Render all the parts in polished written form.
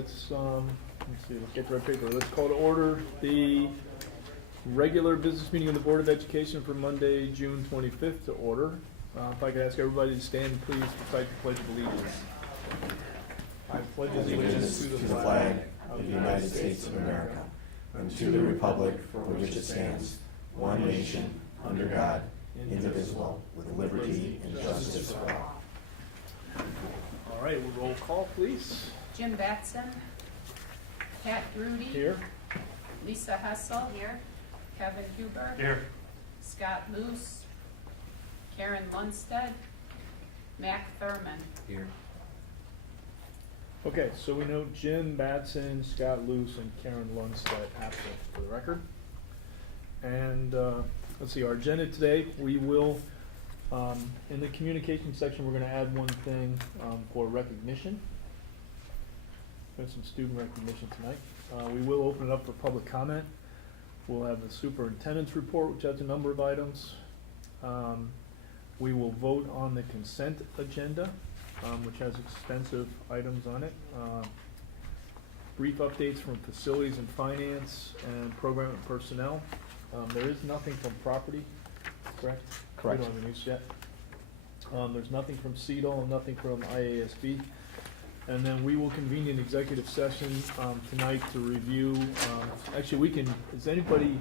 let's see, let's get to our paper. Let's call to order the regular business meeting of the Board of Education for Monday, June 25th to order. If I could ask everybody to stand, please, recite the Pledge of Allegiance. I pledge allegiance to the flag of the United States of America, and to the republic for which it stands, one nation, under God, indivisible, with liberty and justice for all. All right, we'll roll call, please. Jim Batson, Pat Rudy. Here. Lisa Hessel. Here. Kevin Huber. Here. Scott Luce. Karen Lundstedt. Mac Thurman. Here. Okay, so we know Jim Batson, Scott Luce, and Karen Lundstedt absent for the record. And let's see, our agenda today, we will, in the communication section, we're going to add one thing for recognition. There's some student recognition tonight. We will open it up for public comment. We'll have the superintendent's report, which has a number of items. We will vote on the consent agenda, which has extensive items on it. Brief updates from facilities and finance and program and personnel. There is nothing from property, correct? Correct. We don't have the news yet. There's nothing from CEDAW and nothing from IASB. And then we will convene an executive session tonight to review, actually we can, does anybody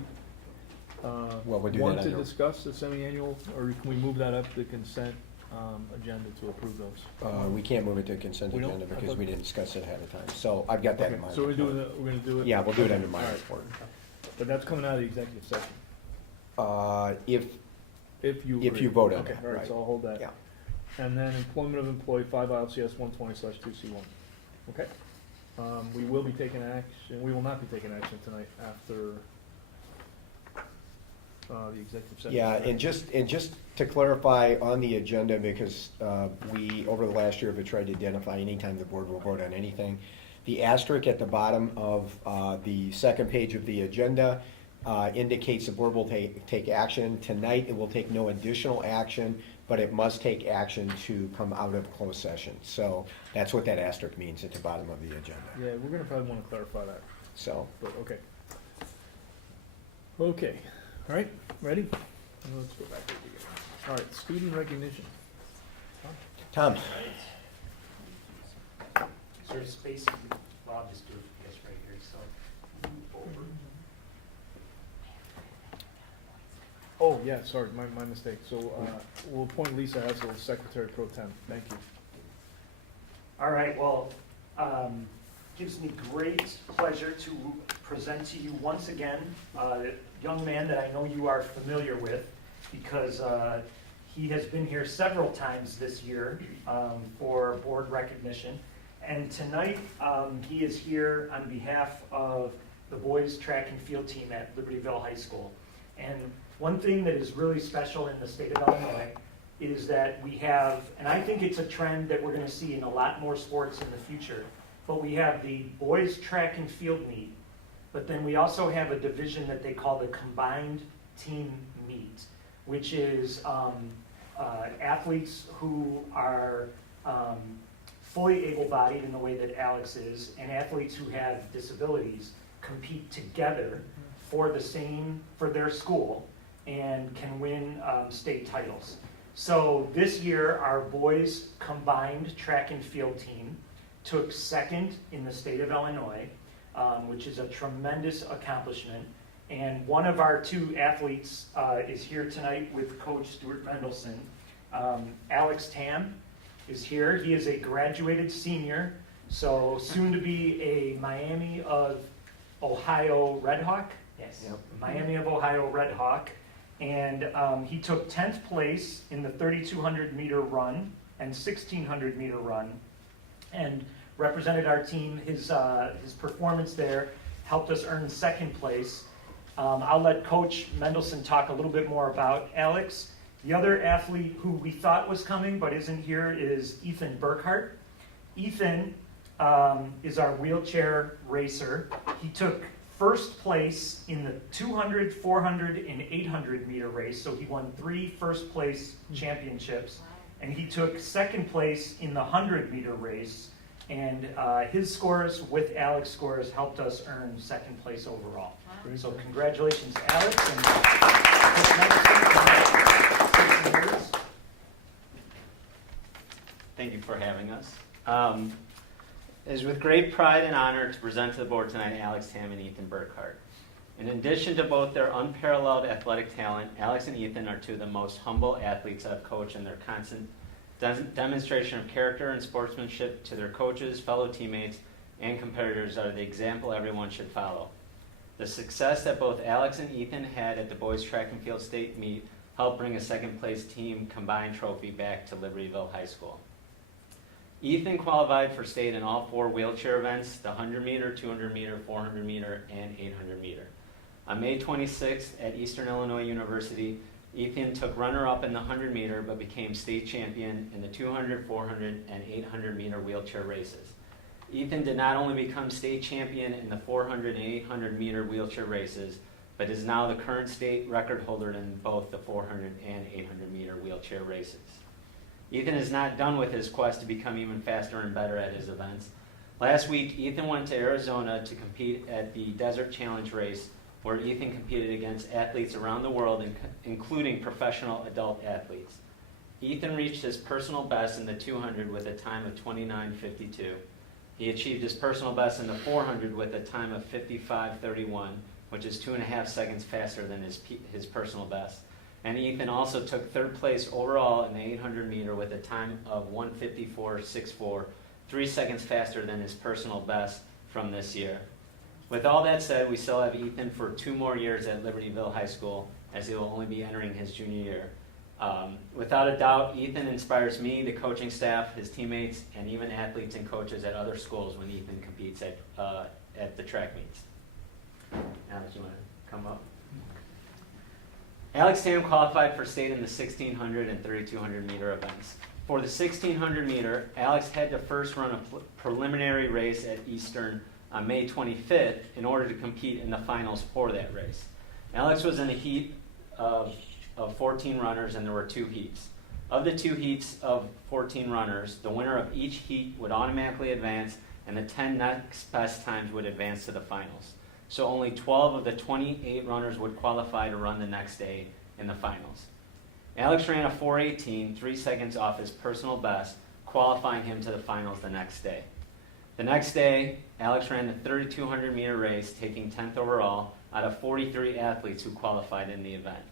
want to discuss the semi-annual, or can we move that up to the consent agenda to approve those? We can't move it to consent We don't? agenda because we didn't discuss it ahead of time. So I've got that Okay, in mind. so we're going to do it? Yeah, we'll do it under Okay, my all right. report. But that's coming out of the executive session? If you agree. vote on Okay, it, all right, right. so I'll hold that. Yeah. And then employment of employee, 5 ILCS 120/2C1. Okay? We will be taking action, we will not be taking action tonight after the executive session. Yeah, and just to clarify on the agenda, because we, over the last year, have tried to identify anytime the board will vote on anything. The asterisk at the bottom of the second page of the agenda indicates the board will take action. Tonight, it will take no additional action, but it must take action to come out of closed session. So that's what that asterisk means at the bottom of the agenda. Yeah, we're gonna probably wanna clarify that, So, but okay. Okay, all right, ready? Let's go back to it again. All right, student recognition. Tom, Is there space? Well, I'll just do this right here, so move over. Oh, yeah, sorry, my mistake. So we'll appoint Lisa Hessel as Secretary Pro Tem. Thank you. All right, well, gives me great pleasure to present to you once again a young man that I know you are familiar with, because he has been here several times this year for board recognition. And tonight, he is here on behalf of the boys track and field team at Libertyville High School. And one thing that is really special in the state of Illinois is that we have, and I think it's a trend that we're going to see in a lot more sports in the future, but we have the boys track and field meet, but then we also have a division that they call the combined team meet, which is athletes who are fully able-bodied in the way that Alex is, and athletes who have disabilities compete together for their school and can win state titles. So this year, our boys combined track and field team took second in the state of Illinois, which is a tremendous accomplishment. And one of our two athletes is here tonight with Coach Stuart Mendelson. Alex Tam is here. He is a graduated senior, so soon to be a Miami of Ohio Redhawk. Yes, yep. Miami of Ohio Redhawk. And he took 10th place in the 3,200 meter run and 1,600 meter run, and represented our team. His performance there helped us earn second place. I'll let Coach Mendelson talk a little bit more about Alex. The other athlete who we thought was coming but isn't here is Ethan Burkhart. Ethan is our wheelchair racer. He took first place in the 200, 400, and 800 meter race, so he won 3 first place championships. And he took second place in the 100 meter race, And his scores with Alex's scores helped us earn second place overall. Great. So congratulations, Alex. And Thank you for having us. It is with great pride and honor to present to the board tonight Alex Tam and Ethan Burkhart. In addition to both their unparalleled athletic talent, Alex and Ethan are two of the most humble athletes I've coached, and their constant demonstration of character and sportsmanship to their coaches, fellow teammates, and competitors are the example everyone should follow. The success that both Alex and Ethan had at the boys track and field state meet helped bring a second place team combined trophy back to Libertyville High School. Ethan qualified for state in all 4 wheelchair events, the 100 meter, 200 meter, 400 meter, and 800 meter. On May 26th at Eastern Illinois University, Ethan took runner-up in the 100 meter but became state champion in the 200, 400, and 800 meter wheelchair races. Ethan did not only become state champion in the 400 and 800 meter wheelchair races, but is now the current state record holder in both the 400 and 800 meter wheelchair races. Ethan is not done with his quest to become even faster and better at his events. Last week, Ethan went to Arizona to compete at the Desert Challenge race, where Ethan competed against athletes around the world, including professional adult athletes. Ethan reached his personal best in the 200 with a time of 29:52. He achieved his personal best in the 400 with a time of 55:31, which is 2.5 seconds faster than his personal best. And Ethan also took 3rd place overall in the 800 meter with a time of 1:54.64, 3 seconds faster than his personal best from this year. With all that said, we still have Ethan for 2 more years at Libertyville High School, as he will only be entering his junior year. Without a doubt, Ethan inspires me, the coaching staff, his teammates, and even athletes and coaches at other schools when Ethan competes at the track meets. Alex, you want to come up? Alex Tam qualified for state in the 1600 and 3200 meter events. For the 1600 meter, Alex had to first run a preliminary race at Eastern on May 25th in order to compete in the finals for that race. Alex was in a heat of 14 runners, and there were 2 heats. Of the 2 heats of 14 runners, the winner of each heat would automatically advance, and the 10 next best times would advance to the finals. So only 12 of the 28 runners would qualify to run the next day in the finals. Alex ran a 4:18, 3 seconds off his personal best, qualifying him to the finals the next day. The next day, Alex ran the 3200 meter race, taking 10th overall out of 43 athletes who qualified in the event.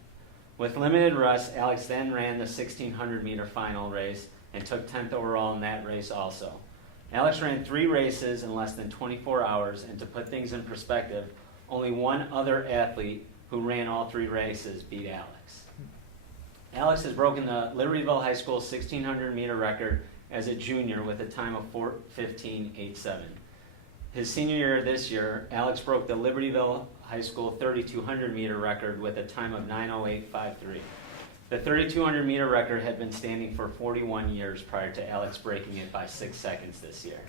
With limited rest, Alex then ran the 1600 meter final race and took 10th overall in that race also. Alex ran 3 races in less than 24 hours, and to put things in perspective, only one other athlete who ran all 3 races beat Alex. Alex has broken the Libertyville High School 1600 meter record as a junior with a time of 4:15.87. His senior year this year, Alex broke the Libertyville High School 3200 meter record with a time of 9:08.53. The 3200 meter record had been standing for 41 years prior to Alex breaking it by 6 seconds this year.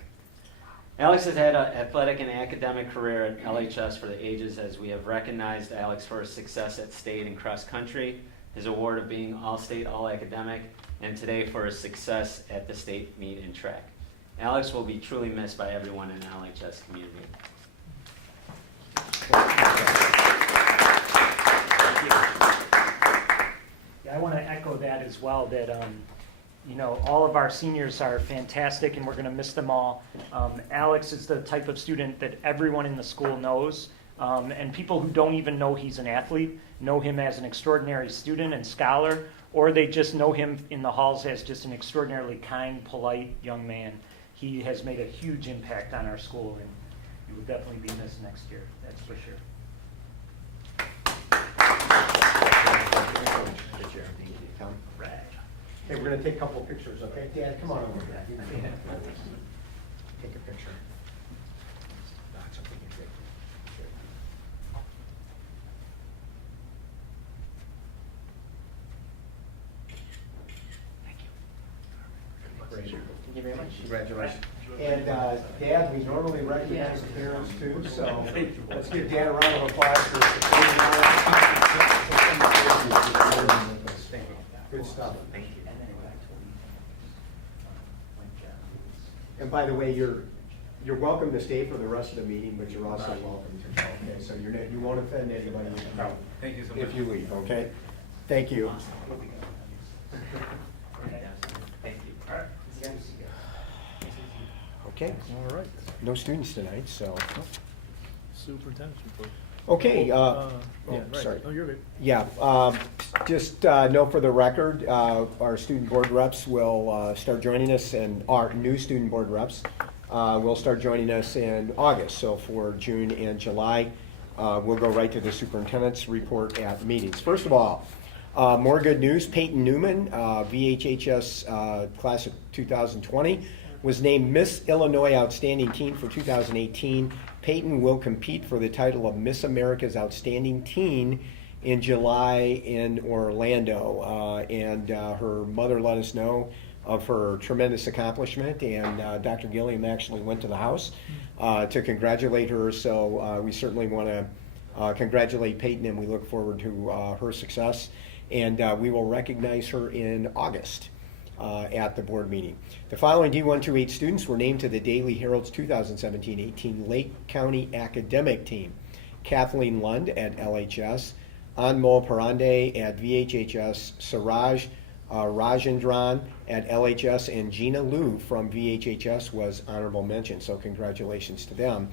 Alex has had an athletic and academic career at LHS for the ages, as we have recognized Alex for his success at state and cross country, his award of being all-state, all-academic, and today for his success at the state meet in track. Alex will be truly missed by everyone in the LHS community. Yeah, I want to echo that as well, that all of our seniors are fantastic, and we're going to miss them all. Alex is the type of student that everyone in the school knows, and people who don't even know he's an athlete know him as an extraordinary student and scholar, or they just know him in the halls as just an extraordinarily kind, polite young man. He has made a huge impact on our school, and he will definitely be missed next year, that's for sure. Tom? Hey, we're gonna take a couple of pictures, okay? Dad, come on over here. Take a picture. Great. Thank you very much. Congratulations. And Dad, we normally recognize parents too, so let's give Dad a round of applause for good stuff. Thank you. And by the way, you're welcome to stay for the rest of the meeting, but you're also welcome to go, okay? So you won't offend anybody Thank you so much. if you leave, okay? Thank you. Thank you. All right. Okay, All right. no students tonight, so. Superintendent's report. Okay, Yeah, oh, right. sorry. No, you're good. Yeah, just note for the record, our student board reps will start joining us, and our new student board reps will start joining us in August. So for June and July, we'll go right to the superintendent's report at meetings. First of all, more good news. Peyton Newman, VHHS class of 2020, was named Miss Illinois Outstanding Teen for 2018. Peyton will compete for the title of Miss America's Outstanding Teen in July in Orlando. And her mother let us know of her tremendous accomplishment, and Dr. Gilliam actually went to the house to congratulate her. So we certainly want to congratulate Peyton, and we look forward to her success. And we will recognize her in August at the board meeting. The following D128 students were named to the Daily Herald's 2017-18 Lake County Academic Team. Kathleen Lund at LHS, Anmol Parande at VHHS, Siraj Rajendran at LHS, and Gina Liu from VHHS was honorable mention, so congratulations to them.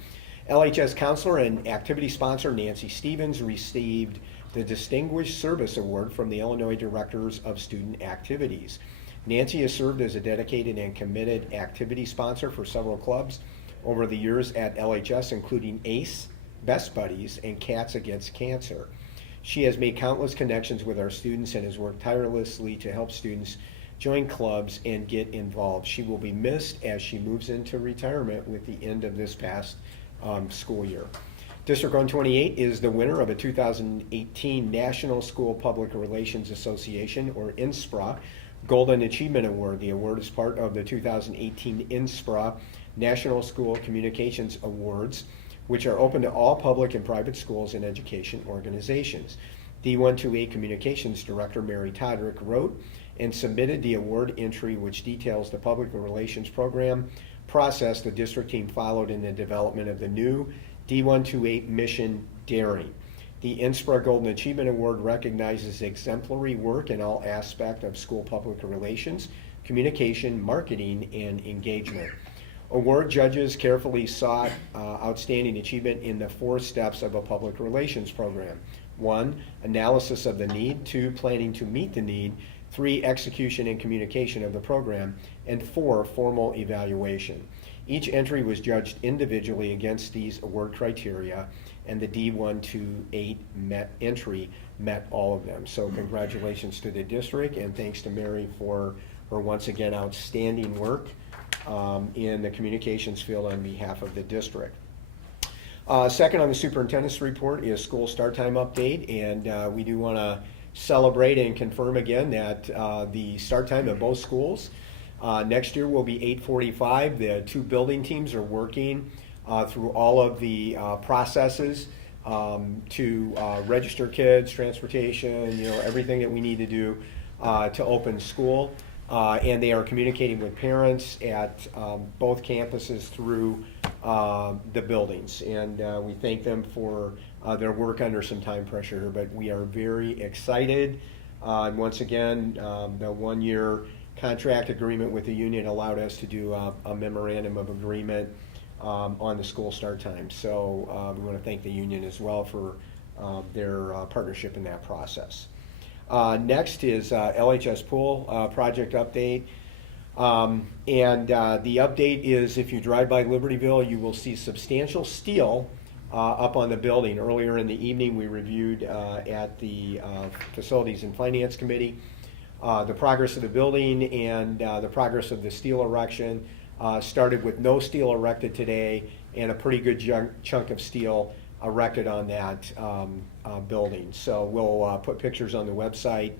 LHS counselor and activity sponsor Nancy Stevens received the Distinguished Service Award from the Illinois Directors of Student Activities. Nancy has served as a dedicated and committed activity sponsor for several clubs over the years at LHS, including ACE, Best Buddies, and Cats Against Cancer. She has made countless connections with our students and has worked tirelessly to help students join clubs and get involved. She will be missed as she moves into retirement with the end of this past school year. District 128 is the winner of a 2018 National School Public Relations Association, or NSPRA, Golden Achievement Award. The award is part of the 2018 NSPRA National School Communications Awards, which are open to all public and private schools and education organizations. D128 Communications Director Mary Todrick wrote and submitted the award entry, which details the public relations program process the district team followed in the development of the new D128 mission Daring. The NSPRA Golden Achievement Award recognizes exemplary work in all aspects of school public relations, communication, marketing, and engagement. Award judges carefully sought outstanding achievement in the 4 steps of a public relations program. 1, analysis of the need. 2, planning to meet the need. 3, execution and communication of the program. And 4, formal evaluation. Each entry was judged individually against these award criteria, and the D128 entry met all of them. So congratulations to the district, and thanks to Mary for her once again outstanding work in the communications field on behalf of the district. Second on the superintendent's report is school start time update, and we do want to celebrate and confirm again that the start time of both schools next year will be 8:45. The 2 building teams are working through all of the processes to register kids, transportation, everything that we need to do to open school. And they are communicating with parents at both campuses through the buildings. And we thank them for their work under some time pressure here, but we are very excited. And once again, the 1-year contract agreement with the union allowed us to do a memorandum of agreement on the school start time. So we want to thank the union as well for their partnership in that process. Next is LHS pool project update. And the update is, if you drive by Libertyville, you will see substantial steel up on the building. Earlier in the evening, we reviewed at the Facilities and Finance Committee the progress of the building and the progress of the steel erection. Started with no steel erected today and a pretty good chunk of steel erected on that building. So we'll put pictures on the website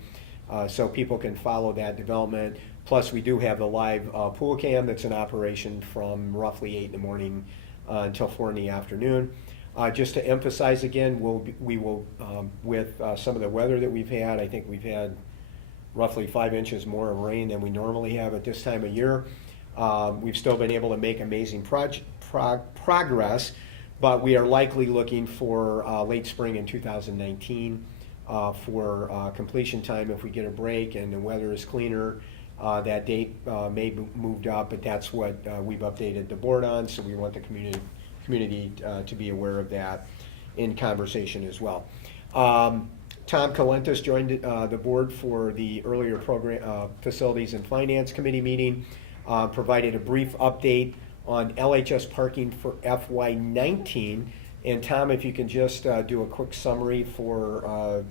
so people can follow that development. Plus, we do have the live pool cam that's in operation from roughly 8 in the morning until 4 in the afternoon. Just to emphasize again, we will with some of the weather that we've had, I think we've had roughly 5 inches more of rain than we normally have at this time of year. We've still been able to make amazing progress, but we are likely looking for late spring in 2019 for completion time. If we get a break and the weather is cleaner, that date may be moved up, but that's what we've updated the board on, so we want the community to be aware of that in conversation as well. Tom Colentus joined the board for the earlier program Facilities and Finance Committee meeting, provided a brief update on LHS parking for FY19. And Tom, if you can just do a quick summary for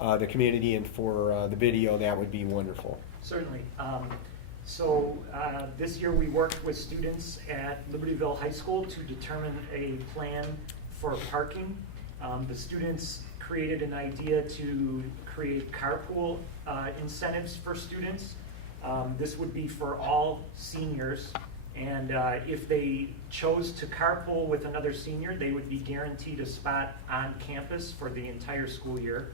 the community and for the video, that would be wonderful. Certainly. This year we worked with students at Libertyville High School to determine a plan for parking. The students created an idea to create carpool incentives for students. This would be for all seniors, and if they chose to carpool with another senior, they would be guaranteed a spot on campus for the entire school year.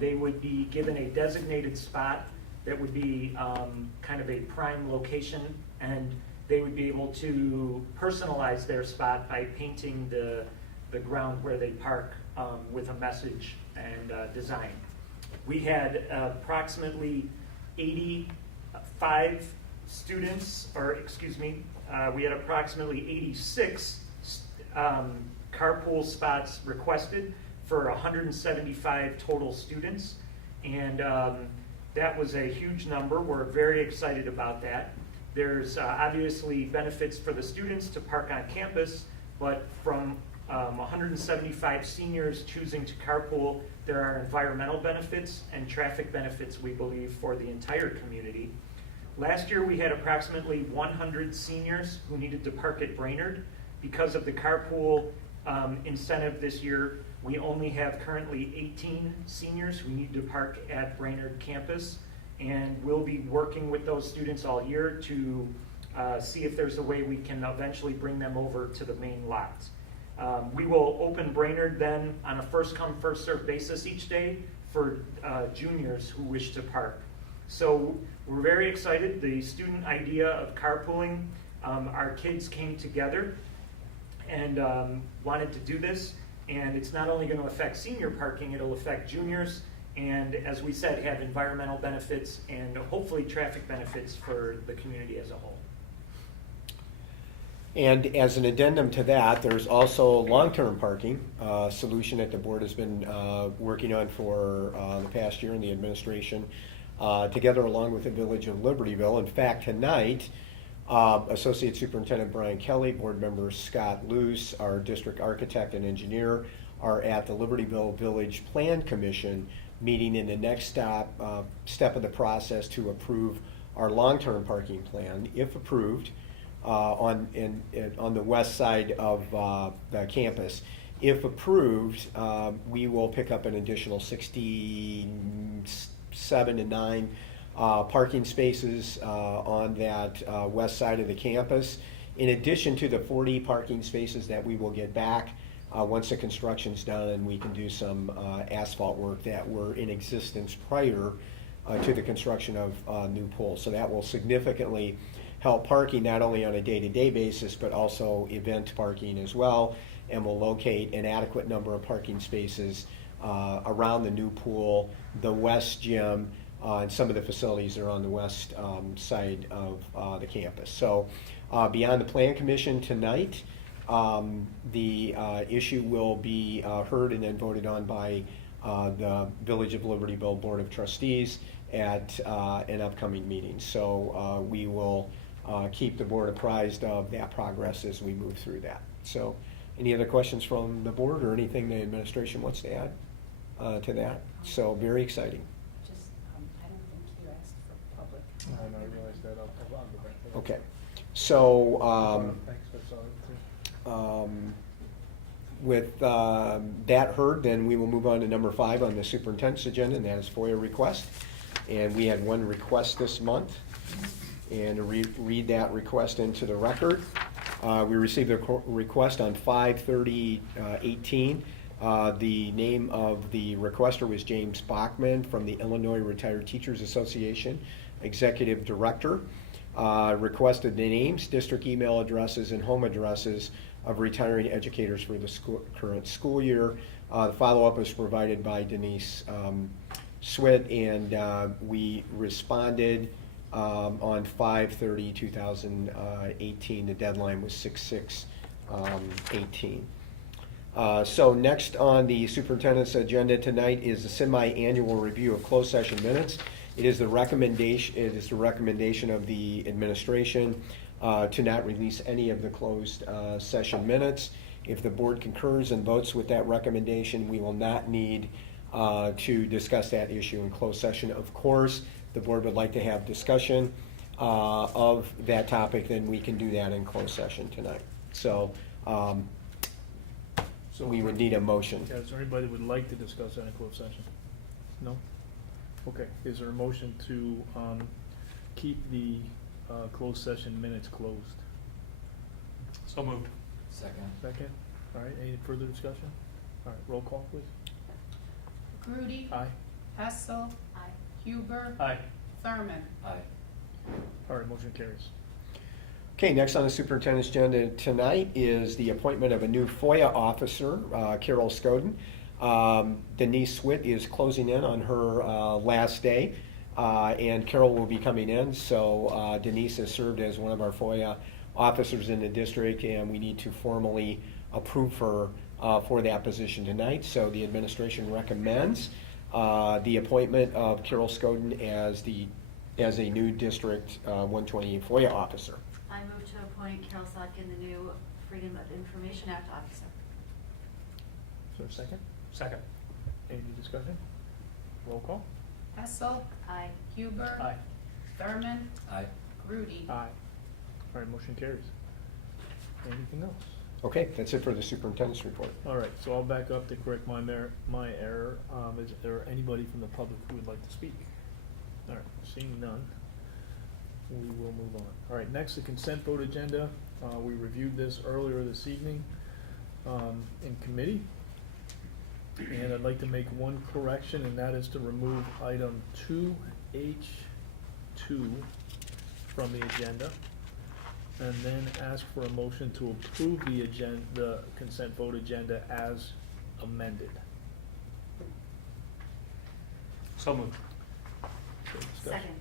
They would be given a designated spot that would be kind of a prime location, and they would be able to personalize their spot by painting the ground where they park with a message and design. We had approximately 85 students, or excuse me, we had approximately 86 carpool spots requested for 175 total students, and that was a huge number. We're very excited about that. There's obviously benefits for the students to park on campus, but from 175 seniors choosing to carpool, there are environmental benefits and traffic benefits, we believe, for the entire community. Last year we had approximately 100 seniors who needed to park at Brainerd. Because of the carpool incentive this year, we only have currently 18 seniors who need to park at Brainerd campus, and we'll be working with those students all year to see if there's a way we can eventually bring them over to the main lot. We will open Brainerd then on a first-come, first-served basis each day for juniors who wish to park. So we're very excited. The student idea of carpooling, our kids came together and wanted to do this. And it's not only going to affect senior parking, it'll affect juniors, and as we said, have environmental benefits and hopefully traffic benefits for the community as a whole. And as an addendum to that, there's also long-term parking solution that the board has been working on for the past year in the administration, together along with the Village of Libertyville. In fact, tonight, Associate Superintendent Brian Kelly, Board Member Scott Luce, our District Architect and Engineer, are at the Libertyville Village Plan Commission meeting in the next step of the process to approve our long-term parking plan. If approved, on the west side of the campus. If approved, we will pick up an additional 67 to 9 parking spaces on that west side of the campus, in addition to the 40 parking spaces that we will get back once the construction's done and we can do some asphalt work that were in existence prior to the construction of new pools. So that will significantly help parking not only on a day-to-day basis but also event parking as well, and will locate an adequate number of parking spaces around the new pool, the west gym, and some of the facilities that are on the west side of the campus. So beyond the Plan Commission tonight, the issue will be heard and then voted on by the Village of Libertyville Board of Trustees at an upcoming meeting. So we will keep the board apprised of that progress as we move through that. So any other questions from the board or anything the administration wants to add to that? So very exciting. Just, I don't think you asked for public. I realized that. I'll go back to that. Okay. So Thanks for solid too. with that heard, then we will move on to number 5 on the superintendent's agenda, and that is FOIA request. And we had one request this month. And to read that request into the record, we received a request on 5/30/18. The name of the requester was James Bachman from the Illinois Retired Teachers Association, Executive Director. requested the names, district email addresses, and home addresses of retiring educators for the current school year. The follow-up was provided by Denise Swit, and we responded on 5/30/2018. The deadline was 6/6/18. So next on the superintendent's agenda tonight is the semi-annual review of closed session minutes. It is the recommendation of the administration to not release any of the closed session minutes. If the board concurs and votes with that recommendation, we will not need to discuss that issue in closed session. Of course, the board would like to have discussion of that topic, then we can do that in closed session tonight. So we would need a motion. Yeah, is there anybody that would like to discuss that in closed session? No? Okay, is there a motion to keep the closed session minutes closed? So moved. Second. Second? All right, any further discussion? All right, roll call, please. Grudy. Aye. Hessel. Aye. Huber. Aye. Thurman. Aye. All right, motion carries. Okay, next on the superintendent's agenda tonight is the appointment of a new FOIA officer, Carol Scoden. Denise Swit is closing in on her last day, and Carol will be coming in. So Denise has served as one of our FOIA officers in the district, and we need to formally approve her for that position tonight. So the administration recommends the appointment of Carol Scoden as a new District 128 FOIA officer. I move to appoint Carol Sotkin, the new Freedom of Information Act officer. Is there a second? Second. Any discussion? Roll call? Hessel. Aye. Huber. Aye. Thurman. Aye. Grudy. Aye. All right, motion carries. Anything else? Okay, that's it for the superintendent's report. All right, so I'll back up to correct my error. Is there anybody from the public who would like to speak? All right, seeing none, we will move on. All right, next, the consent vote agenda. We reviewed this earlier this evening in committee. And I'd like to make one correction, and that is to remove item 2H2 from the agenda. And then ask for a motion to approve the consent vote agenda as amended. So moved. So discussion. Second.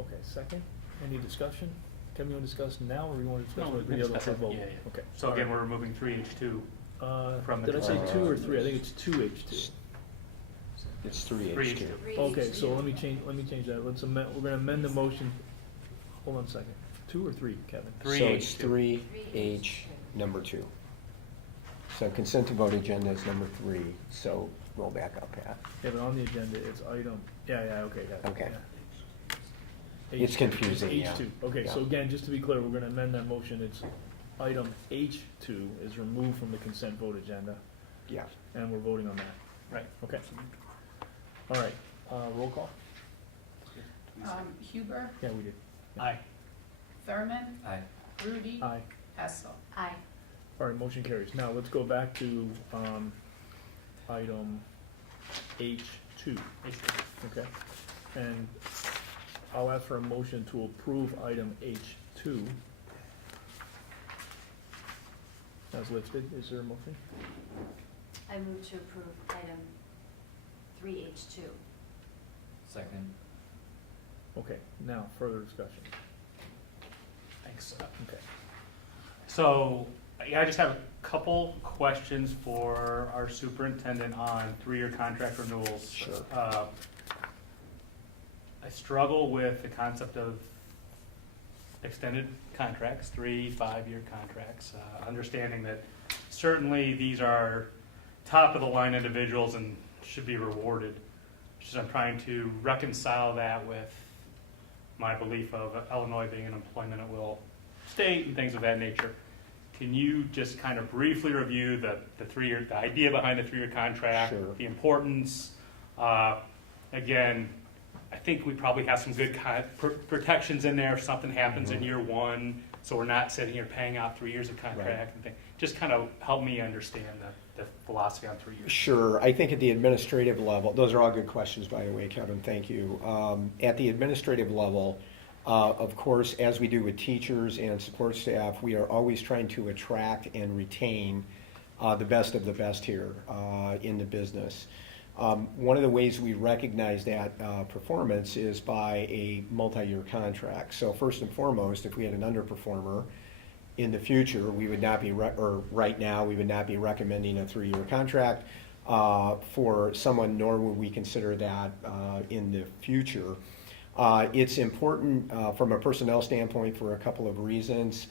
Okay, second. Any discussion? Kevin, you want to discuss now, or you want to discuss No, with we the can other discuss it. vote? Yeah, yeah. Okay. So all again, right. we're removing 3H2. from the Did I say consent. 2 or 3? I think it's 2H2. It's 3H2. 3H2. Okay, so let me change that. Let's amend, we're gonna amend the motion. Hold on a second. 2 or 3, Kevin? 3H2. So it's 3H number 2. So consent to vote agenda is number 3, so roll back up, Pat. Yeah, but on the agenda, it's item, okay, got it. Okay. Yeah. It's confusing, yeah. H2. Okay, so Yeah. again, just to be clear, we're gonna amend that motion. It's item H2 is removed from the consent vote agenda, Yeah. and we're voting on that. Right. Okay. All right, roll call? Huber. Yeah, we did. Aye. Thurman. Aye. Grudy. Aye. Hessel. Aye. All right, motion carries. Now, let's go back to item H2, okay? And I'll ask for a motion to approve item H2 as listed. Is there a motion? I move to approve item 3H2. Second. Okay, now, further discussion. Thanks. Okay. So, yeah, I just have a couple questions for our superintendent on 3-year contract renewals. Sure. I struggle with the concept of extended contracts, 3, 5-year contracts, understanding that certainly these are top-of-the-line individuals and should be rewarded. Just I'm trying to reconcile that with my belief of Illinois being an employment-at-will state and things of that nature. Can you just kind of briefly review the idea behind the 3-year contract, Sure. the importance? Again, I think we probably have some good protections in there if something happens in year 1, so we're not sitting here paying out 3 years of contract Right. and things. Just kind of help me understand the philosophy on 3 years. Sure. I think at the administrative level, those are all good questions, by the way, Kevin, thank you. At the administrative level, Of course, as we do with teachers and support staff, we are always trying to attract and retain the best of the best here in the business. One of the ways we recognize that performance is by a multi-year contract. So first and foremost, if we had an underperformer, in the future, we would not be, or right now, we would not be recommending a 3-year contract for someone, nor would we consider that in the future. It's important from a personnel standpoint for a couple of reasons.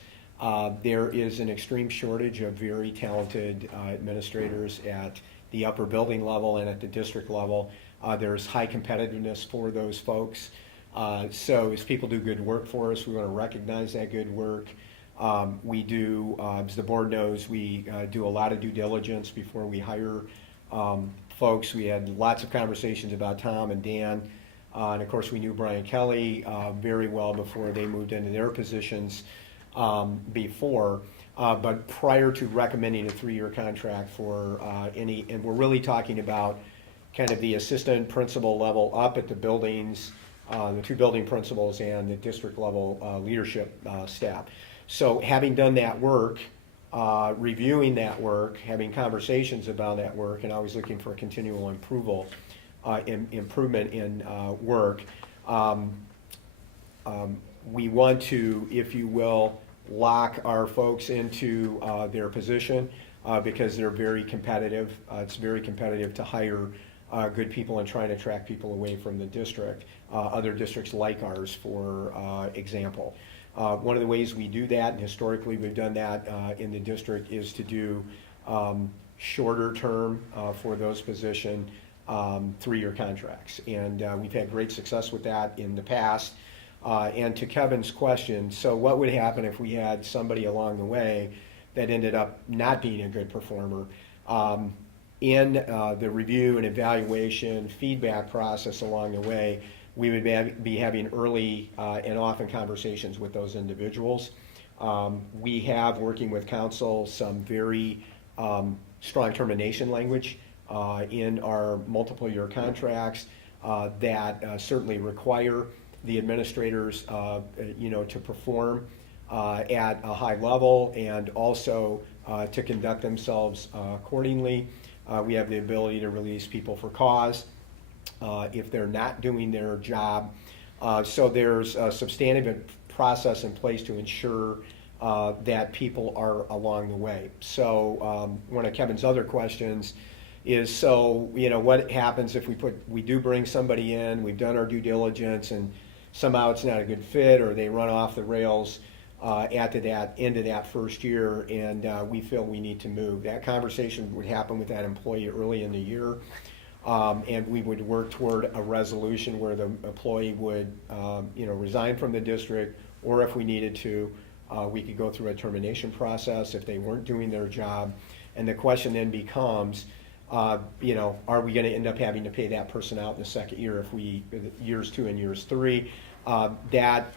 There is an extreme shortage of very talented administrators at the upper building level and at the district level. There's high competitiveness for those folks. So as people do good work for us, we want to recognize that good work. We do, as the board knows, we do a lot of due diligence before we hire folks. We had lots of conversations about Tom and Dan. And of course, we knew Brian Kelly very well before they moved into their positions before. But prior to recommending a 3-year contract for any, and we're really talking about kind of the assistant principal level up at the buildings, the 2 building principals and the district level leadership staff. So having done that work, reviewing that work, having conversations about that work, and always looking for continual improvement in work, we want to, if you will, lock our folks into their position because they're very competitive. It's very competitive to hire good people and try and attract people away from the district, other districts like ours, for example. One of the ways we do that, and historically we've done that in the district, is to do shorter term for those positions, 3-year contracts. And we've had great success with that in the past. And to Kevin's question, so what would happen if we had somebody along the way that ended up not being a good performer? In the review and evaluation feedback process along the way, we would be having early and often conversations with those individuals. We have, working with council, some very strong termination language in our multiple year contracts that certainly require the administrators to perform at a high level and also to conduct themselves accordingly. We have the ability to release people for cause if they're not doing their job. So there's a substantive process in place to ensure that people are along the way. So one of Kevin's other questions is, so what happens if we do bring somebody in, we've done our due diligence, and somehow it's not a good fit, or they run off the rails at the end of that first year, and we feel we need to move. That conversation would happen with that employee early in the year, and we would work toward a resolution where the employee would resign from the district, or if we needed to, we could go through a termination process if they weren't doing their job. And the question then becomes, are we going to end up having to pay that person out in the second year years 2 and years 3? That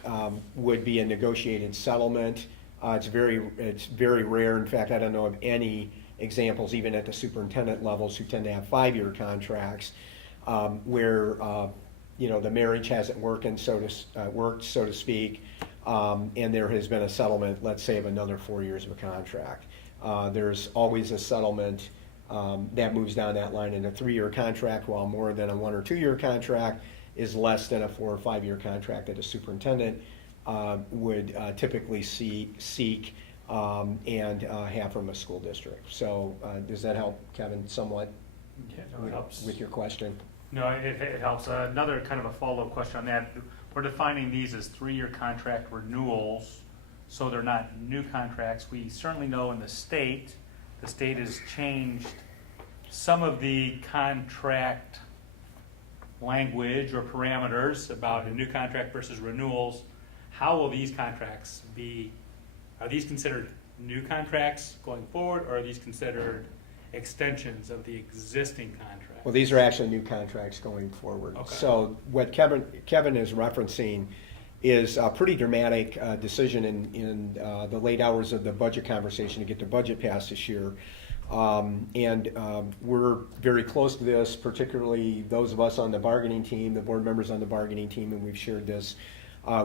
would be a negotiated settlement. It's very rare. In fact, I don't know of any examples, even at the superintendent levels, who tend to have 5-year contracts where the marriage hasn't worked, so to speak, and there has been a settlement, let's say, of another 4 years of a contract. There's always a settlement that moves down that line in a 3-year contract, while more than a 1 or 2 year contract is less than a 4 or 5 year contract that a superintendent would typically seek and have from a school district. So does that help, Kevin, somewhat? Yeah, no, it helps. With your question? No, it helps. Another kind of a follow-up question on that. We're defining these as 3-year contract renewals, so they're not new contracts. We certainly know in the state has changed some of the contract language or parameters about a new contract versus renewals. How will these contracts be? Are these considered new contracts going forward, or are these considered extensions of the existing contract? Well, these are actually new contracts going forward. Okay. So what Kevin is referencing is a pretty dramatic decision in the late hours of the budget conversation to get the budget passed this year. We're very close to this, particularly those of us on the bargaining team, the board members on the bargaining team, and we've shared this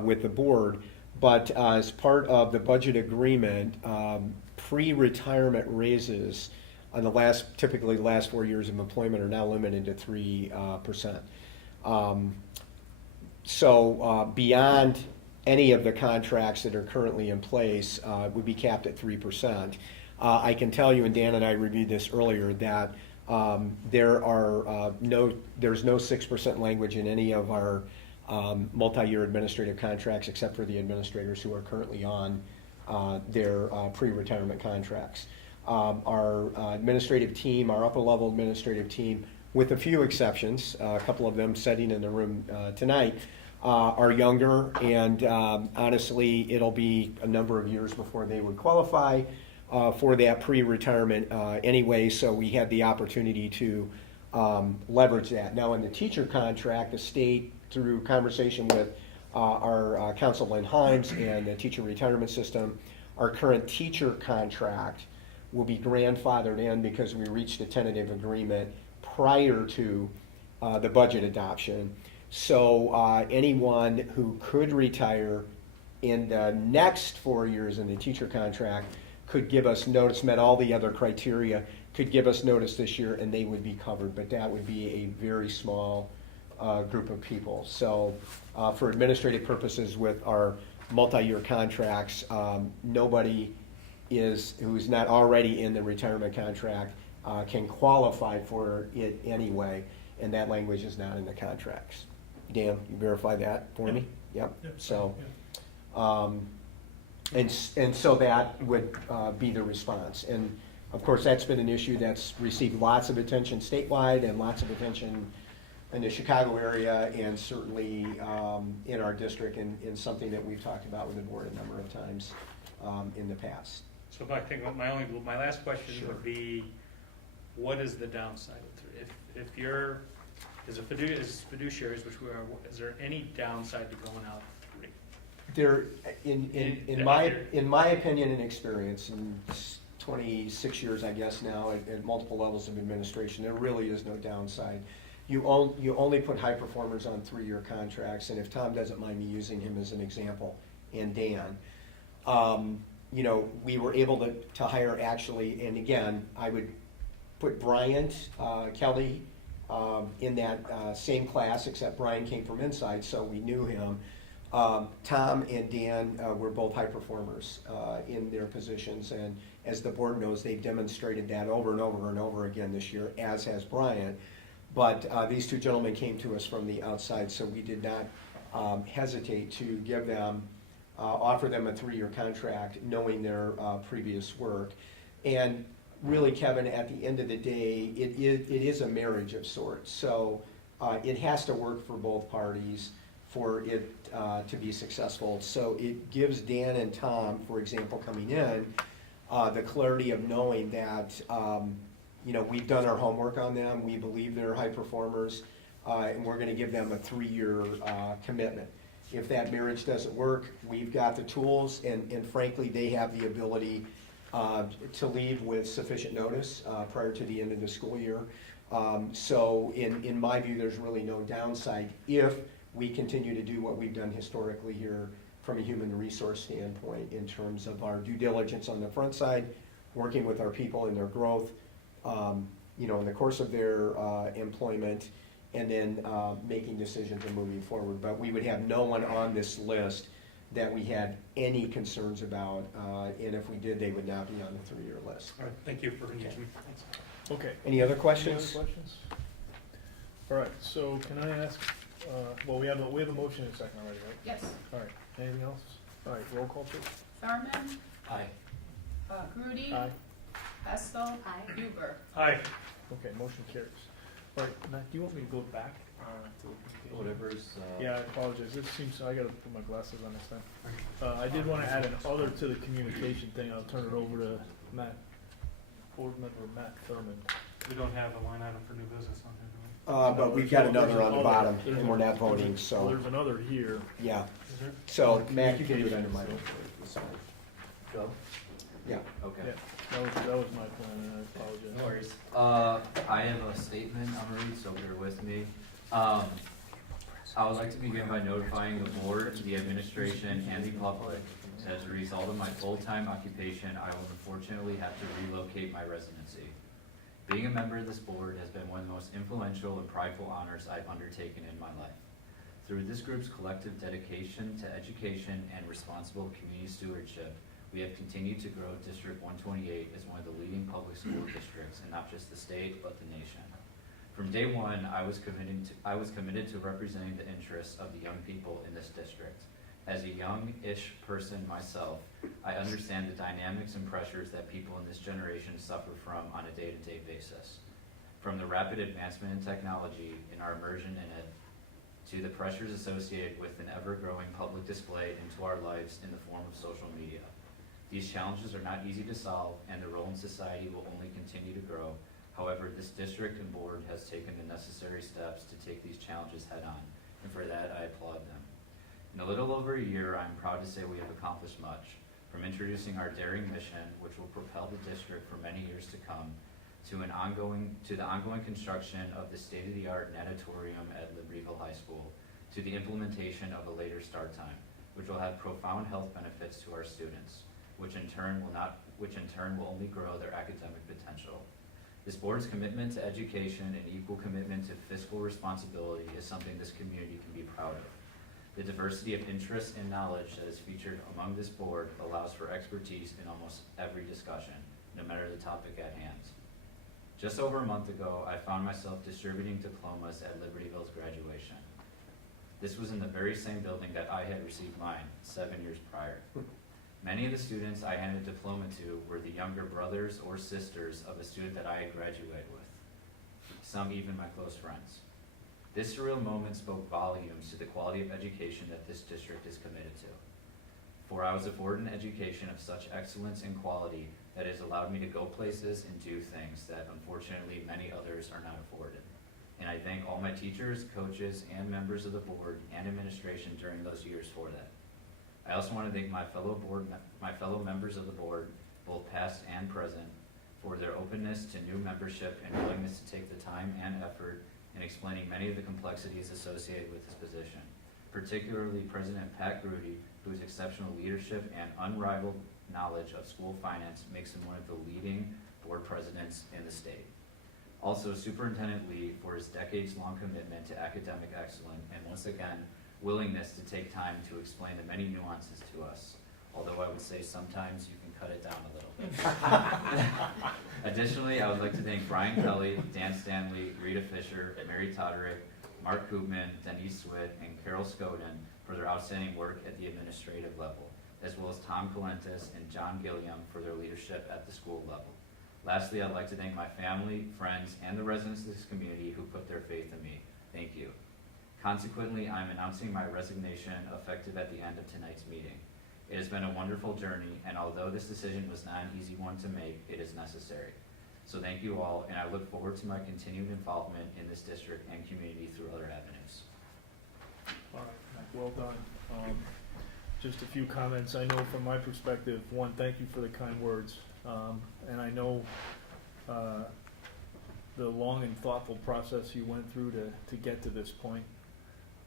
with the board. But as part of the budget agreement, pre-retirement raises on the typically last 4 years of employment are now limited to 3%. So beyond any of the contracts that are currently in place would be capped at 3%. I can tell you, and Dan and I reviewed this earlier, that there's no 6% language in any of our multi-year administrative contracts except for the administrators who are currently on their pre-retirement contracts. Our administrative team, our upper-level administrative team, with a few exceptions, a couple of them sitting in the room tonight, are younger, and honestly, it'll be a number of years before they would qualify for that pre-retirement anyway, so we had the opportunity to leverage that. Now, in the teacher contract, the state, through conversation with our counsel, Lynn Himes, and the teacher retirement system, our current teacher contract will be grandfathered in because we reached a tentative agreement prior to the budget adoption. So anyone who could retire in the next 4 years in the teacher contract could give us notice, met all the other criteria, could give us notice this year, and they would be covered. But that would be a very small group of people. So for administrative purposes with our multi-year contracts, nobody who's not already in the retirement contract can qualify for it anyway, and that language is not in the contracts. Dan, you verify that for me? Yep. So, and so that would be the response. And of course, that's been an issue that's received lots of attention statewide and lots of attention in the Chicago area, and certainly in our district, and something that we've talked about with the board a number of times in the past. So I think my last question Sure. would be, what is the downside? If you're, as fiduciaries, which we are, is there any downside to going out 3? There, in my opinion and experience, in 26 years, I guess now, at multiple levels of administration, there really is no downside. You only put high performers on 3-year contracts, and if Tom doesn't mind me using him as an example, and Dan, we were able to hire actually, and again, I would put Bryant Kelly in that same class, except Brian came from inside, so we knew him. Tom and Dan were both high performers in their positions, and as the board knows, they've demonstrated that over and over and over again this year, as has Brian. But these two gentlemen came to us from the outside, so we did not hesitate to give them, offer them a 3-year contract, knowing their previous work. And really, Kevin, at the end of the day, it is a marriage of sorts. So it has to work for both parties for it to be successful. So it gives Dan and Tom, for example, coming in, the clarity of knowing that we've done our homework on them, we believe they're high performers, and we're gonna give them a 3-year commitment. If that marriage doesn't work, we've got the tools, and frankly, they have the ability to leave with sufficient notice prior to the end of the school year. So in my view, there's really no downside if we continue to do what we've done historically here from a human resource standpoint in terms of our due diligence on the front side, working with our people in their growth, in the course of their employment, and then making decisions and moving forward. But we would have no one on this list that we had any concerns about, and if we did, they would not be on the 3-year list. All right, thank you for engaging me. Thanks. Okay. Any other Any questions? other questions? All right, so can I ask, well, we have a motion and a second already, right? Yes. All right, anything else? All right, roll call, please. Thurman, Aye. Grudy. Aye. Hessel. Aye. Huber. Aye. Okay, motion carries. All right, Matt, do you want me to go back to Whatever's, Yeah, I apologize. It seems, I gotta put my glasses on this time. I did wanna add an other to the communication thing. I'll turn it over to Matt, board member Matt Thurman. We don't have a line item for new business on here, But we've got another on the bottom, and we're not voting, Well, so, there's another here. yeah. do we? Is there? So, Matt, you can do it under my. Go. Yeah. Okay. Yeah, that was my plan, and I apologize. No worries. I have a statement I'm gonna read, so bear with me. I would like to begin by notifying the board, the administration, and the public that as a result of my full-time occupation, I will unfortunately have to relocate my residency. Being a member of this board has been one of the most influential and prideful honors I've undertaken in my life. Through this group's collective dedication to education and responsible community stewardship, we have continued to grow District 128 as one of the leading public school districts in not just the state, but the nation. From day one, I was committed to representing the interests of the young people in this district. As a young-ish person myself, I understand the dynamics and pressures that people in this generation suffer from on a day-to-day basis. From the rapid advancement in technology and our immersion in it, to the pressures associated with an ever-growing public display into our lives in the form of social media. These challenges are not easy to solve, and the role in society will only continue to grow. However, this district and board has taken the necessary steps to take these challenges head-on, and for that I applaud them. In a little over a year, I'm proud to say we have accomplished much, from introducing our daring mission, which will propel the district for many years to come, to the ongoing construction of the state-of-the-art natatorium at Libertyville High School, to the implementation of a later start time, which will have profound health benefits to our students, which in turn will only grow their academic potential. This board's commitment to education and equal commitment to fiscal responsibility is something this community can be proud of. The diversity of interests and knowledge that is featured among this board allows for expertise in almost every discussion, no matter the topic at hand. Just over a month ago, I found myself distributing diplomas at Libertyville's graduation. This was in the very same building that I had received mine 7 years prior. Many of the students I handed a diploma to were the younger brothers or sisters of a student that I had graduated with, some even my close friends. This surreal moment spoke volumes to the quality of education that this district is committed to. For I was afforded an education of such excellence and quality that has allowed me to go places and do things that unfortunately many others are not afforded. And I thank all my teachers, coaches, and members of the board and administration during those years for that. I also want to thank my fellow members of the board, both past and present, for their openness to new membership and willingness to take the time and effort in explaining many of the complexities associated with this position, particularly President Pat Grudy, whose exceptional leadership and unrivaled knowledge of school finance makes him one of the leading board presidents in the state. Also, Superintendent Lee for his decades-long commitment to academic excellence and once again, willingness to take time to explain the many nuances to us, although I would say sometimes you can cut it down a little bit. Additionally, I would like to thank Brian Kelly, Dan Stanley, Rita Fisher, Mary Toderick, Mark Koopman, Denise Switt, and Carol Skoden for their outstanding work at the administrative level, as well as Tom Colentis and John Gilliam for their leadership at the school level. Lastly, I'd like to thank my family, friends, and the residents of this community who put their faith in me. Thank you. Consequently, I'm announcing my resignation effective at the end of tonight's meeting. It has been a wonderful journey, and although this decision was not an easy one to make, it is necessary. So thank you all, and I look forward to my continued involvement in this district and community through other avenues. All right, Mike, well done. Just a few comments. I know from my perspective, one, thank you for the kind words. And I know the long and thoughtful process you went through to get to this point.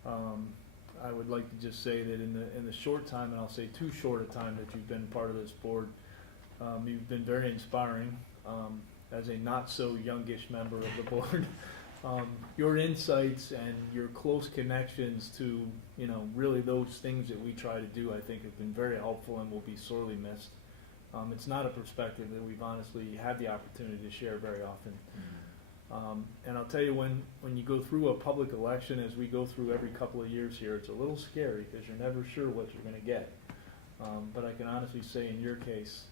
I would like to just say that in the short time, and I'll say too short a time that you've been part of this board, you've been very inspiring as a not so youngish member of the board. Your insights and your close connections to really those things that we try to do, I think, have been very helpful and will be sorely missed. It's not a perspective that we've honestly had the opportunity to share very often. And I'll tell you, when you go through a public election, as we go through every couple of years here, it's a little scary because you're never sure what you're going to get. But I can honestly say in your case,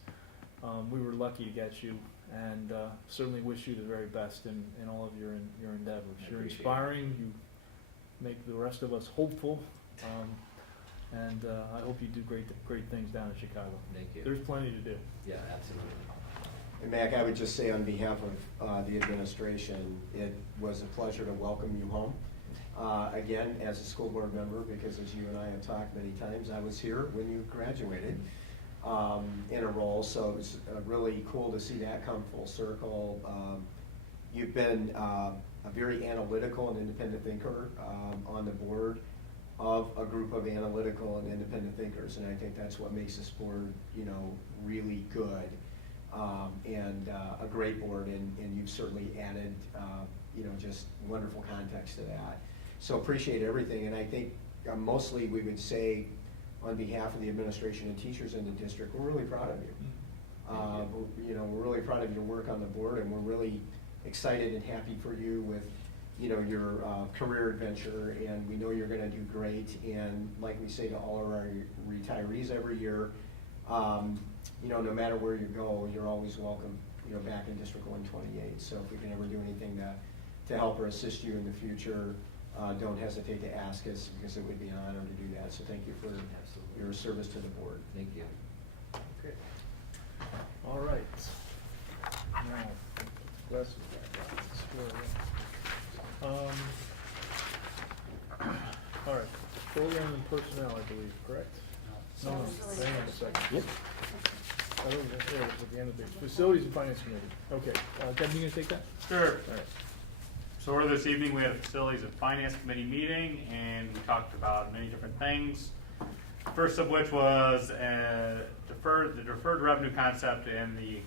we were lucky to get you, and certainly wish you the very best in all of your endeavors. You're inspiring. You make the rest of us hopeful. And I hope you do great things down in Chicago. Thank you. There's plenty to do. Yeah, absolutely. And Mac, I would just say on behalf of the administration, it was a pleasure to welcome you home. Again, as a school board member, because as you and I have talked many times, I was here when you graduated in a role, so it was really cool to see that come full circle. You've been a very analytical and independent thinker on the board of a group of analytical and independent thinkers, and I think that's what makes this board, really good and a great board, and you've certainly added, just wonderful context to that. So appreciate everything, and I think mostly we would say on behalf of the administration and teachers in the district, we're really proud of you. We're really proud of your work on the board, and we're really excited and happy for you with, your career adventure, and we know you're gonna do great. And like we say to all of our retirees every year, no matter where you go, you're always welcome, back in District 128. So if we can ever do anything to help or assist you in the future, don't hesitate to ask us, because it would be an honor to do that. So thank you for your service to the board. Thank you. Okay. All right. Now, glasses back on. All right, program and personnel, I believe, correct? No, hang on a second. Yep. I don't know, yeah, it was at the end of the, facilities and finance committee. Okay, Kevin, you gonna take that? Sure. All right. So earlier this evening, we had a Facilities and Finance Committee meeting, and we talked about many different things. First of which was the deferred revenue concept and the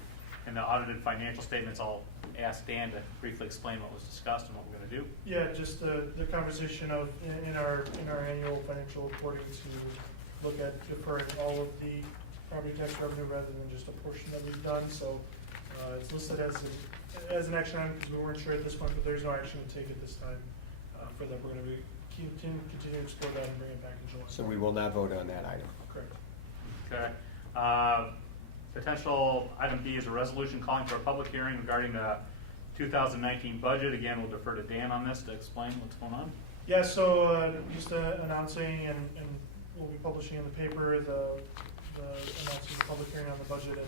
audited financial statements. I'll ask Dan to briefly explain what was discussed and what we're going to do. Yeah, just the conversation of, in our annual financial reporting, to look at deferring all of the property tax revenue rather than just a portion that we've done. So it's listed as an action item because we weren't sure at this point, but there's no action to take at this time for that. We're going to continue to explore that and bring it back in July. So we will not vote on that item. Correct. Okay. Potential item B is a resolution calling for a public hearing regarding the 2019 budget. Again, we'll defer to Dan on this to explain what's going on. Yeah, so just announcing and we'll be publishing in the paper the announcing the public hearing on the budget in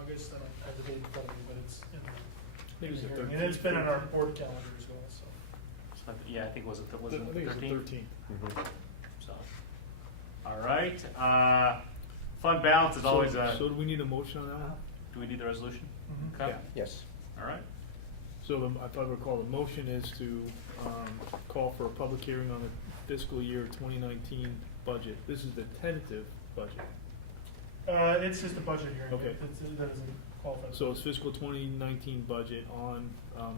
August. I don't have the date in front of me, but it's in Maybe it's the hearing. 13th. And it's been on our board calendar as well. So. Yeah, I think was it the I think it's the 13th. So, all right. Fund balance is always a. So do we need a motion on that one? Do we need the resolution? Mm-hmm. Okay. Yeah. Yes. All right. So I thought I recall the motion is to call for a public hearing on the fiscal year 2019 budget. This is the tentative budget. It's just a budget hearing. Okay. That doesn't qualify. So it's fiscal 2019 budget on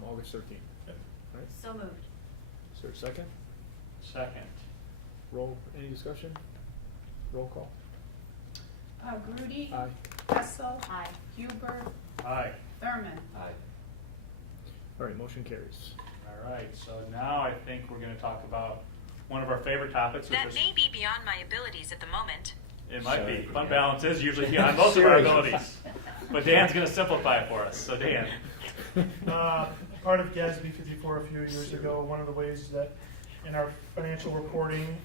August 13th. Right? So moved. Is there a second? Second. Roll, any discussion? Roll call. Grudy. Aye. Hessel. Aye. Huber. Aye. Thurman. Aye. All right, motion carries. All right. So now I think we're going to talk about one of our favorite topics. That may be beyond my abilities at the moment. It might Sorry. be. Fund balance is usually beyond most of our Sorry. abilities. But Dan's going to simplify it for us. So Dan. Part of GASB 54 a few years ago, one of the ways that in our financial reporting,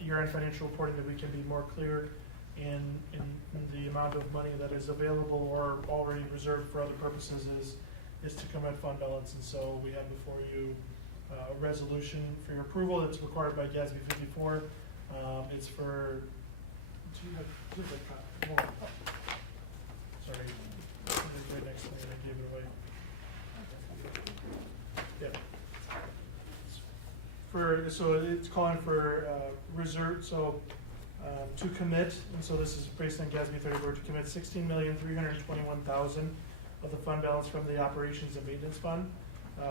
year-end financial reporting, that we can be more clear in the amount of money that is available or already reserved for other purposes is to commit fund balance. And so we have before you a resolution for your approval that's required by GASB 54. It's for, do you have a copy? Sorry, it's right next to me and I gave it away. Yeah. So it's calling for reserve, so to commit, and so this is based on GASB 34, to commit $16,321,000 of the fund balance from the operations and maintenance fund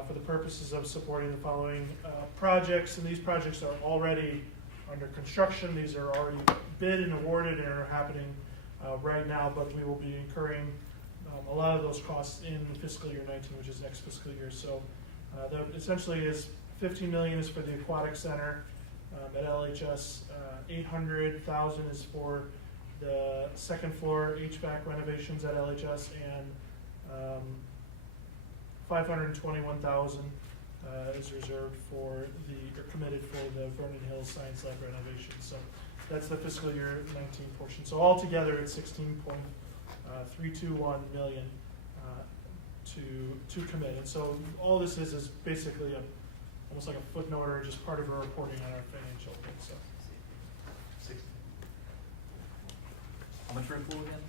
for the purposes of supporting the following projects, and these projects are already under construction. These are already bid and awarded and are happening right now, but we will be incurring a lot of those costs in fiscal year 19, which is next fiscal year. So that essentially is $15 million is for the aquatic center at LHS. $800,000 is for the second floor HVAC renovations at LHS, and $521,000 is reserved for or committed for the Vernon Hills Science Lab renovation. So that's the fiscal year 19 portion. So altogether, it's $16.321 million to commit. And so all this is basically almost like a footnote or just part of our reporting on our financial thing. So How much for a pool again?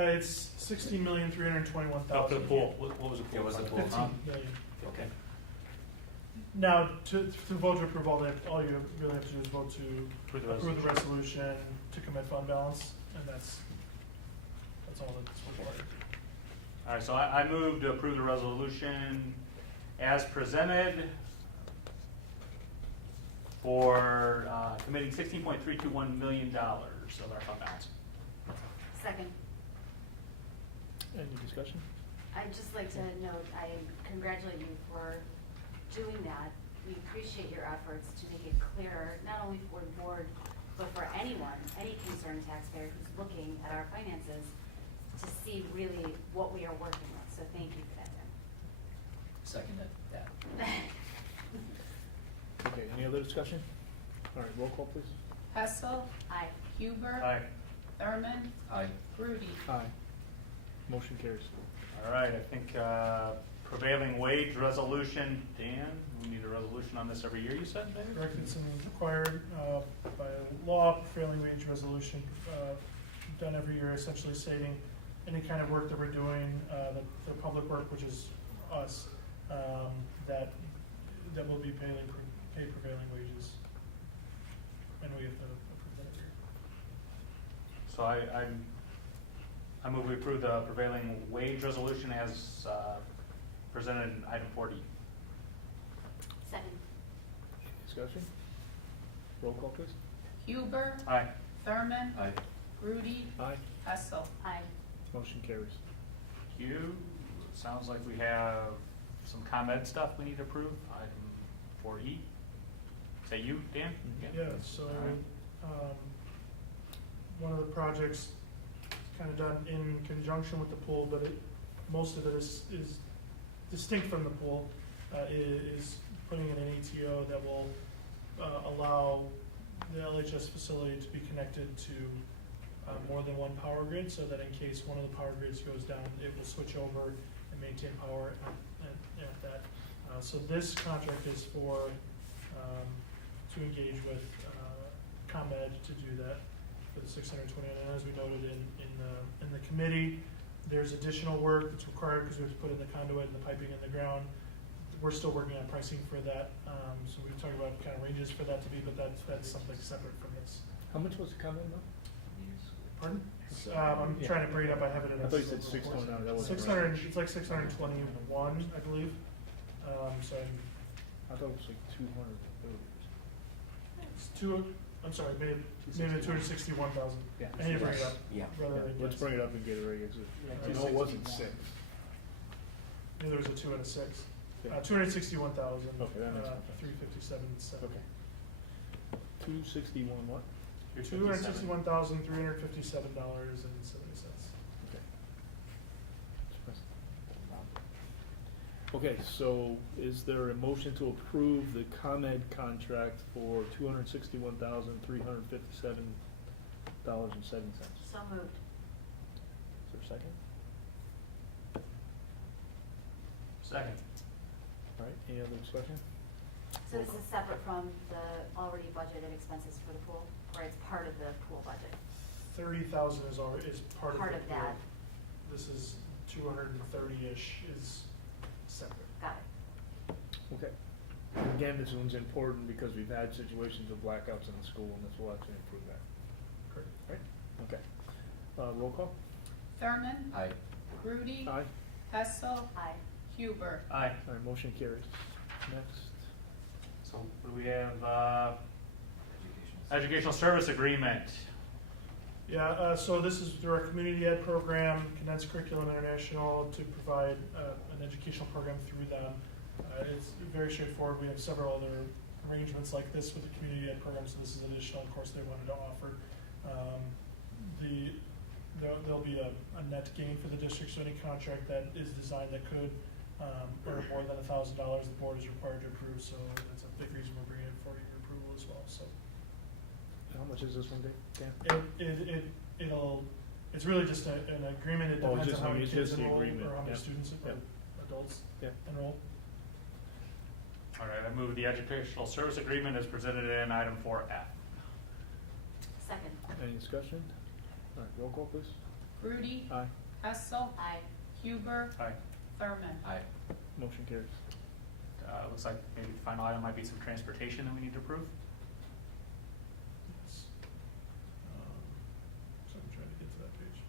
It's 16,321,000. Oh, for the pool, what was the pool? It was the pool. 15 million. Okay. Now, to vote to approve all you really have to do is vote to approve the resolution to commit fund balance, and that's all that's required. All right, so I move to approve the resolution as presented for committing $16.321 million of our fund balance. Second. Any discussion? I'd just like to note, I congratulate you for doing that. We appreciate your efforts to make it clearer, not only for the board, but for anyone, any concerned taxpayer who's looking at our finances to see really what we are working with. So thank you for that, Dan. Second that. Okay, any other discussion? All right, roll call, please. Hessel, Aye. Huber. Aye. Thurman, Aye. Grudy. Aye. Motion carries. All right, I think prevailing wage resolution, Dan, we need a resolution on this every year, you said, maybe? Correct, it's required by law, prevailing wage resolution, done every year, essentially stating any kind of work that we're doing, the public work, which is us, that will be paid prevailing wages. And we have to approve that every year. So I move we approve the prevailing wage resolution as presented in item 4D. Second. Discussion? Roll call, please. Huber. Aye. Thurman. Aye. Grudy. Aye. Hessel. Aye. Motion carries. Thank you. Sounds like we have some ComEd stuff we need to approve. Item 4E. Is that you, Dan? Yeah, so, one of the projects kind of done in conjunction with the pool, but most of it is distinct from the pool, is putting in an ATO that will allow the LHS facility to be connected to more than one power grid, so that in case one of the power grids goes down, it will switch over and maintain power at that. So this contract is for, to engage with ComEd to do that for the 620. And as we noted in the committee, there's additional work that's required because we have to put in the conduit and the piping in the ground. We're still working on pricing for that, so we've talked about kind of ranges for that to be, but that's something separate from this. How much was the comment though? Pardon? I'm trying to bring it up. I have it in. I thought you said 629. That wasn't 600. It's like 621, I believe. So I thought it was like 230. it's two. I'm sorry, maybe 261,000. Yeah. I need to bring it up. Yeah. Rather Yeah, than let's guess. bring it up and get it ready. I know it wasn't 6. Maybe there was a 2 and a 6. Yeah. 261,000. Okay, that makes sense. 357.7. Okay. 261 what? $261,357.70. Okay. Okay, so is there a motion to approve the ComEd contract for $261,357.07? Is there So moved. a second? Second. All right, any other discussion? So this is separate from the already budgeted expenses for the pool, or it's part of the pool budget? 30,000 is part of Part the of pool. that. This is 230-ish is separate. Got it. Okay. And again, this one's important because we've had situations of blackouts in the school, and this will actually improve that. Correct. Right? Okay. Roll call? Thurman. Aye. Grudy. Aye. Hessel. Aye. Huber. Aye. All right, motion carries. Next. So what do we have? Educational. Educational service agreement. Yeah, so this is through our community ed program, Condensed Curriculum International, to provide an educational program through them. It's very straightforward. We have several other arrangements like this with the community ed program, so this is additional, of course, they wanted to offer. There'll be a net gain for the district, so any contract that is designed that could earn more than $1,000, the board is required to approve, so that's a big reason we're bringing it for your approval as well, so. How much is this one, Dan? It's really just an agreement. It Oh, depends just on how many it's kids just the enroll or agreement. how many Yep. students or Yep. adults Yep. enroll. All right, I move the educational service agreement as presented in item 4F. Second. Any discussion? All right, roll call, please. Grudy. Aye. Hessel. Aye. Huber. Aye. Thurman. Aye. Motion carries. Looks like maybe the final item might be some transportation that we need to approve. Yes. So I'm trying to get to that page.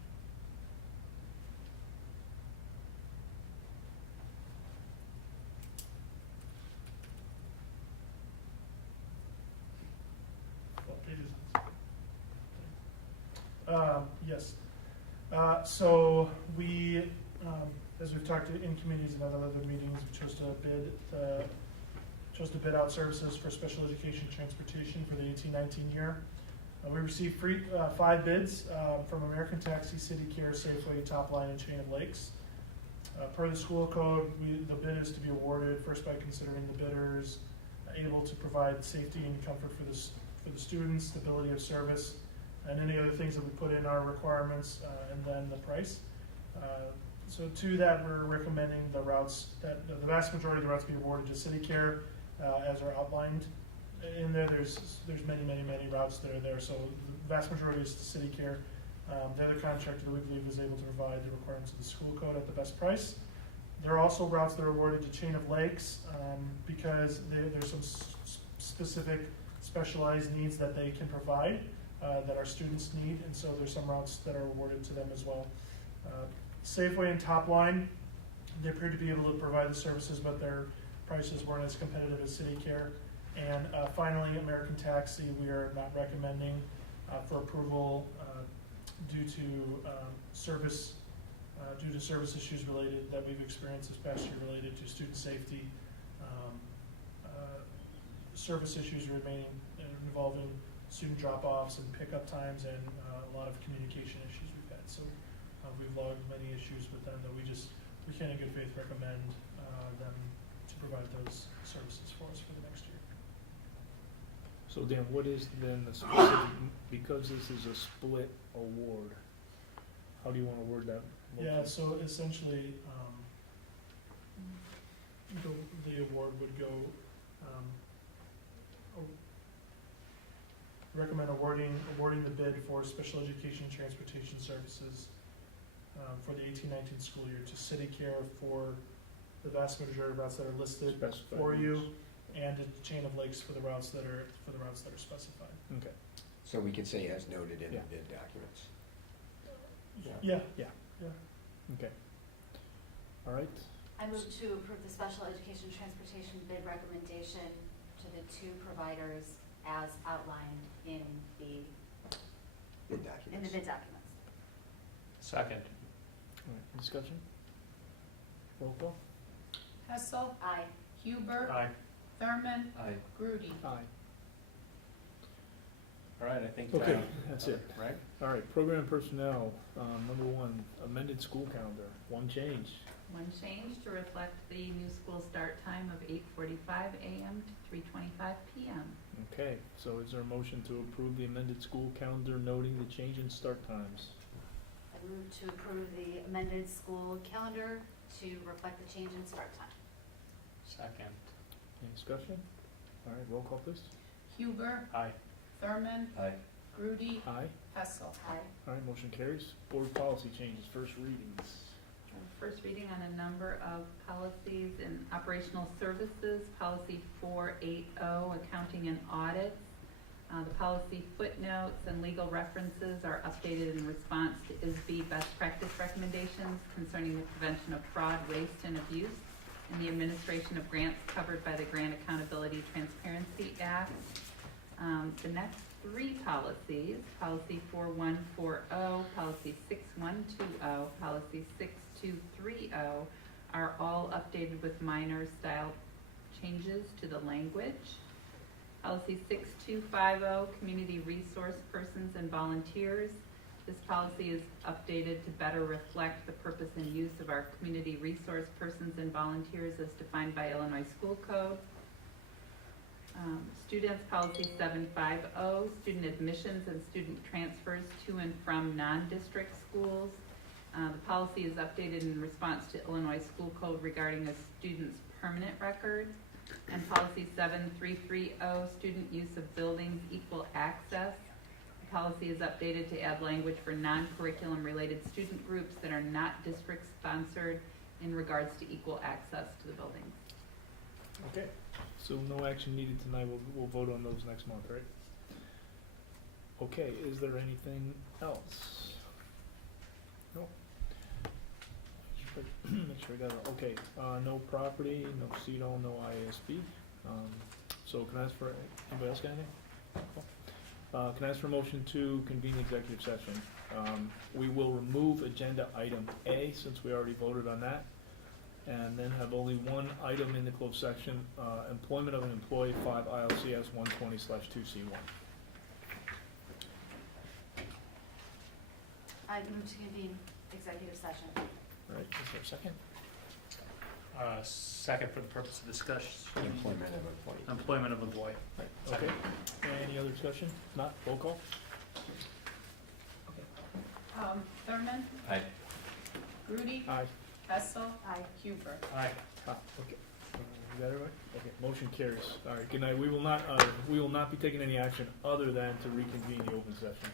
What page is this? Yes. So we, as we've talked in committees and other meetings, we chose to bid out services for special education transportation for the 18-19 year. We received 5 bids from American Taxi, City Care, Safeway, Top Line, and Chain of Lakes. Per the school code, the bid is to be awarded first by considering the bidders able to provide safety and comfort for the students, stability of service, and any other things that we put in our requirements, and then the price. So to that, we're recommending the routes that the vast majority of the routes be awarded to City Care, as are outlined in there. There's many routes that are there. So the vast majority is to City Care. They're the contractor that we believe is able to provide the requirements of the school code at the best price. There are also routes that are awarded to Chain of Lakes, because there's some specific specialized needs that they can provide, that our students need, and so there's some routes that are awarded to them as well. Safeway and Top Line, they appear to be able to provide the services, but their prices weren't as competitive as City Care. And finally, American Taxi, we are not recommending for approval due to service issues related that we've experienced this past year related to student safety, service issues remaining involving student drop-offs and pickup times, and a lot of communication issues we've had. So we've logged many issues with them that we can in good faith recommend them to provide those services for us for the next year. So Dan, what is then the specific, because this is a split award, how do you want to word that? Yeah, so essentially, the award would go, recommend awarding the bid for special education transportation services for the 18-19 school year to City Care for the vast majority of routes that are listed Specified for you, routes. and to Chain of Lakes for the routes that are specified. Okay. So we can say as noted in Yeah. the bid documents. Yeah. Okay. All right. I move to approve the special education transportation bid recommendation to the 2 providers as outlined in the Bid documents. bid documents. Second. All right. Discussion? Roll call? Hessel. Aye. Huber. Aye. Thurman. Aye. Grudy. Aye. All right, I think. Okay, that's it. Right? All right, program personnel, number 1, amended school calendar, 1 change. One change to reflect the new school start time of 8:45 a.m. to 3:25 p.m. Okay, so is there a motion to approve the amended school calendar noting the change in start times? I move to approve the amended school calendar to reflect the change in start time. Second. Any discussion? All right, roll call please. Huber. Aye. Thurman. Aye. Grudy. Aye. Hessel. Aye. All right, motion carries. Board policy changes, first readings. First reading on a number of policies in operational services, policy 480, accounting and audits. The policy footnotes and legal references are updated in response to ISB best practice recommendations concerning the prevention of fraud, waste, and abuse and the administration of grants covered by the Grant Accountability Transparency Act. The next 3 policies, policy 4140, policy 6120, policy 6230, are all updated with minor style changes to the language. Policy 6250, community resource persons and volunteers. This policy is updated to better reflect the purpose and use of our community resource persons and volunteers as defined by Illinois School Code. Students, policy 750, student admissions and student transfers to and from non-district schools. The policy is updated in response to Illinois School Code regarding a student's permanent record. And policy 7330, student use of buildings, equal access. Policy is updated to add language for non-curriculum related student groups that are not district sponsored in regards to equal access to the buildings. Okay, so no action needed tonight, we'll vote on those next month, right? Okay, is there anything else? No? Make sure I got it, okay, no property, no CEDO, no IASB. So can I ask for, anybody else got anything? Can I ask for a motion to convene executive session? We will remove agenda item A, since we already voted on that, and then have only one item in the closed section, employment of an employee, 5 ILCS 120/2C1. I move to convene executive session. All right, is there a second? Second for the purpose of discussion. Employment of employee. Employment of employee. Right, okay. Any other discussion? Not, roll call? Thurman, Aye. Grudy, Aye. Hessel, Aye. Huber. Aye. Okay. You got it right? Okay, motion carries. All right, good night. We will not be taking any action other than to reconvene the open session.